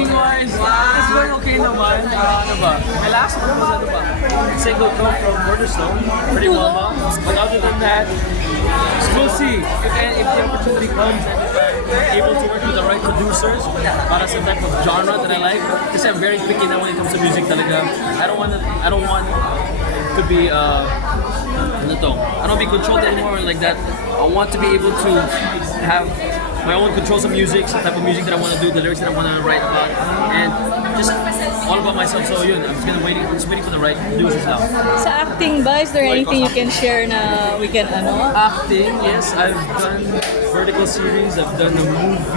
Singing-wise, it's going okay naman. Ano ba? My last one was ano ba? Single Throw from Cornerstone. Pretty well known. But other than that, we'll see. If the opportunity comes and if I'm able to work with the right producers para sa type of genre that I like. Kasi I'm very picky now when it comes to music talaga. I don't want to be ano to? I don't want to be controlled anymore like that. I want to be able to have my own controls of music, the type of music that I want to do, the lyrics that I want to write about, and just all about myself. So yun, I'm just waiting for the right producers now. Sa acting ba, is there anything you can share na we can Acting, yes, I've done vertical series, I've done a movie.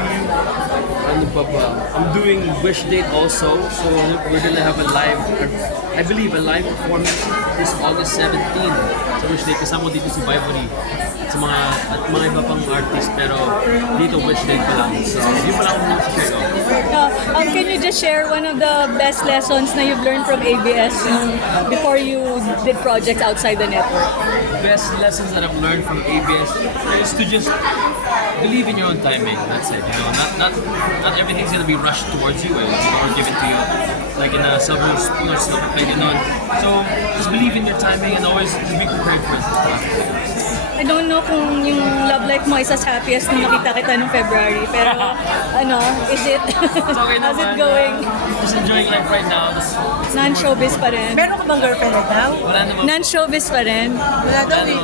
Ano pa ba? I'm doing Wish Date also, so we're gonna have a live, I believe a live performance this August 17 sa Wish Date. Kasama dito si Vivory sa mga iba pang artist, pero dito Wish Date pa lang. So yun pa lang ako nag-share. Can you just share one of the best lessons na you've learned from ABS before you did projects outside the network? Best lessons that I've learned from ABS is to just believe in your own timing. That's it. You know, not everything's gonna be rushed towards you or given to you like in a silver spoon or silver plate. So just believe in your timing and always just be prepared for it. I don't know kung yung love life mo is as happy as nung nakita kita nung February, pero is it? It's okay How's it naman. going? Just enjoying life right now. Non-showbiz pa rin? Meron ka bang girlfriend right now? Wala naman. Non-showbiz pa rin? Wala daw eh.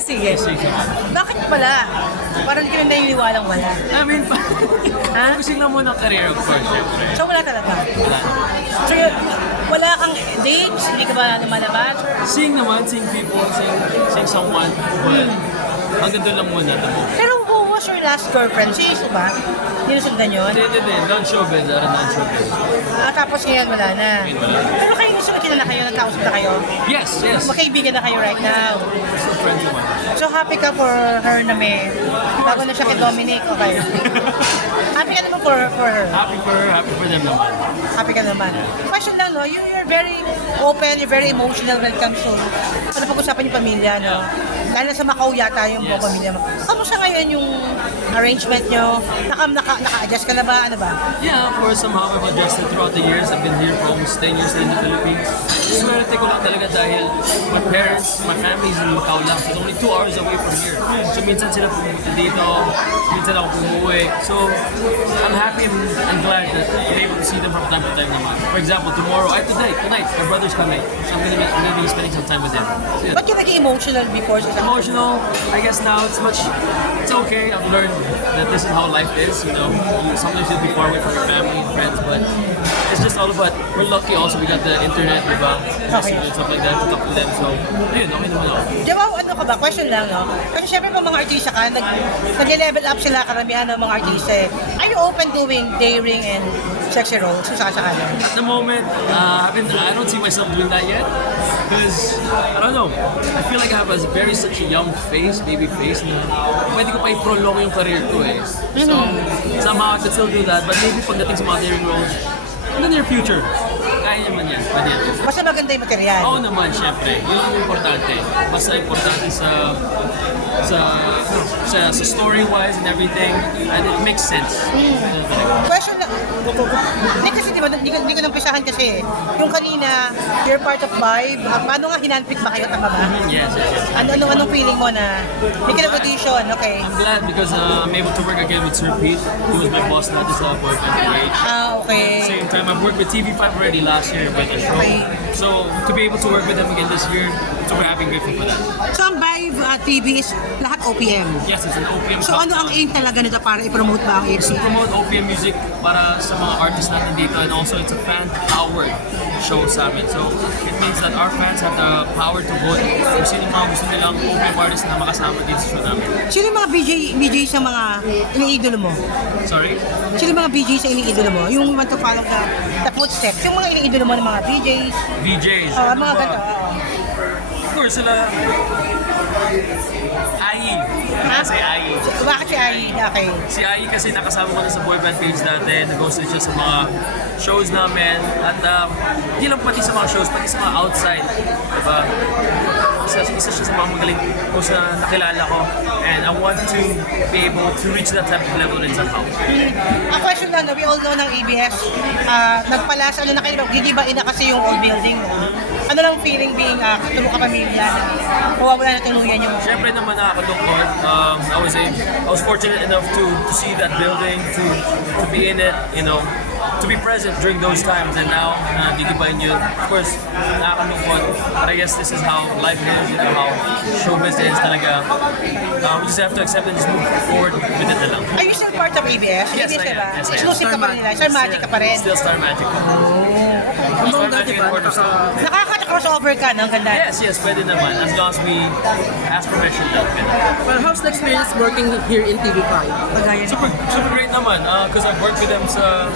Sige. Bakit pala? Parang hindi ka na naniniwalang wala. I mean, Ha? focusing lang muna ang career, of course, syempre. So wala talaga? Wala. So wala kang dates? Hindi ka ba lumalabas? Seeing people, seeing someone, but hanggang doon lang muna. Pero who was your last girlfriend? Si Iso ba? Hindi nasundan yun? Hindi. Non-showbiz, non-showbiz. Tapos ngayon wala na. Ngayon wala na. Pero kayo gusto na kayo, nagkausap na kayo? Yes. Magkaibigan na kayo right now. Still friends of mine. So happy ka for her na may bago na siya kay Dominic, okay? Happy ka naman for her. Happy for them naman. Happy ka naman. Question lang, no? You're very open, you're very emotional when it comes to pag-usapan yung pamilya, no? Lalo na sa Macau yata yung buong pamilya mo. Kamusta ngayon yung arrangement nyo? Naka-adjust ka na ba? Ano ba? Yeah, of course, somehow I've adjusted throughout the years. I've been here for almost 10 years in the Philippines. Swerte ko lang talaga dahil my parents, my family's in Macau lang. So it's only 2 hours away from here. So minsan sila pumunta dito, minsan ako pumuwi. So I'm happy and glad that I'm able to see them from time to time naman. For example, tonight, my brother's coming. So I'm gonna be spending some time with them. So, yeah. Ba't ka naging emotional before? Emotional, I guess now it's okay. I've learned that this is how life is, sometimes you'll be far away from your family and friends, but it's just all about, we're lucky also, we got the internet, diba? Okay. And stuff like that to talk to them, so, ayun, okay naman ako. Diba, ano ka ba? Question lang, no? Kasi syempre pag mga artista ka, nag-level up sila karamihan ng mga artista eh. Are you open doing daring and sexy roles? Kung saan-saan? At the moment, I don't see myself doing that yet, because, I don't know, I feel like I have such a young face, baby face, na pwede ko pa i-prolong yung career ko eh. So, somehow I could still do that, but maybe pagdating sa mga daring roles, in the near future, kaya naman yan, pwede yan. Basta maganda yung material. Oo naman, syempre. Yun ang importante. Basta importante sa story-wise and everything, and it makes sense. Question lang. Hindi kasi diba, hindi ko nampisahan kasi yung kanina, you're part of Vibe. Paano nga hinanpick ba kayo? Tama ba? Yes. Anong feeling mo na hindi ka nag-audition? Okay. I'm glad because I'm able to work again with Sir Pete. He was my boss not just work at PH. Okay. Same time, I've worked with TV5 already last year with a show. Okay. So, to be able to work with them again this year, super happy and grateful for that. So ang Vibe TV is lahat OPM. Yes, it's an OPM So ano ang aim talaga nito para i-promote ba ang to ABS? promote OPM music para sa mga artists natin dito, and also it's a fan-powered show sa amin. So it means that our fans have the power to vote kung sino mga gusto nilang OPM artists na makasama dito sa show namin. Sino yung mga BJ sa mga iniidolo mo? Sorry? Sino yung mga BJ sa iniidolo mo? Yung want to follow the footsteps. Yung mga iniidolo mo ng mga BJs. VJs. Mga ganito. Of course, sila Ai. Ha? Kasi Ai. Bakit si Ai? Okay. Si Ai kasi nakasama ko na sa boy band page dati. Nag-host din siya sa mga shows namin. At hindi lang pati sa mga shows, pati sa mga outside. Diba? Isa siya sa mga magaling ko sa nakilala ko. And I want to be able to reach that type of level rin somehow. Ang question lang, we all know ng ABS, nagpalas, ano na kayo, gigibain na kasi yung old building. No? Ano lang feeling being katulong kapamilya na mawawala na tuluyan yung... Siyempre naman nakakalungkot. I was fortunate enough to see that building, to be in it, you know, to be present during those times. And now, gigibain yun. Of course, nakakalungkot. But I guess this is how life is, you know, how showbiz is talaga. We just have to accept and just move forward with it na lang. Are you still part of ABS? Yes, I am. Diba? Yes, I am. Exclusive ka pa rin nila. Star Magic ka pa rin. Still Star Magic. Star Magic and Cornerstone. Nakaka-crossover ka, no? Ang ganda. Yes, pwede naman. As long as we ask permission lang. Well, how's the experience working here in TV5? Pagaya Super great naman. Because I've worked with them sa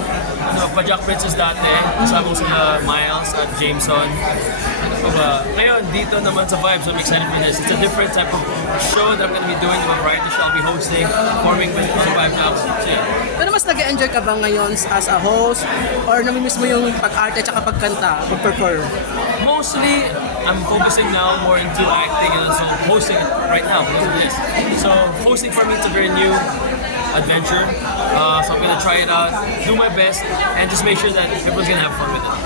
Pajak Princess dati. Kasama ko sila Miles at Jameson. Ngayon, dito naman sa Vibes, I'm excited for this. It's a different type of show that I'm going to be doing. A variety show I'll be hosting, performing with the Vibe Now. So, yeah. Pero mas nag-enjoy ka ba ngayon as a host? Or namimiss mo yung pag-arte at pagkanta, pag-perform? Mostly, I'm focusing now more into acting and so hosting right now because of this. So hosting for me it's a very new adventure. So I'm gonna try it out, do my best, and just make sure that everyone's gonna have fun with it.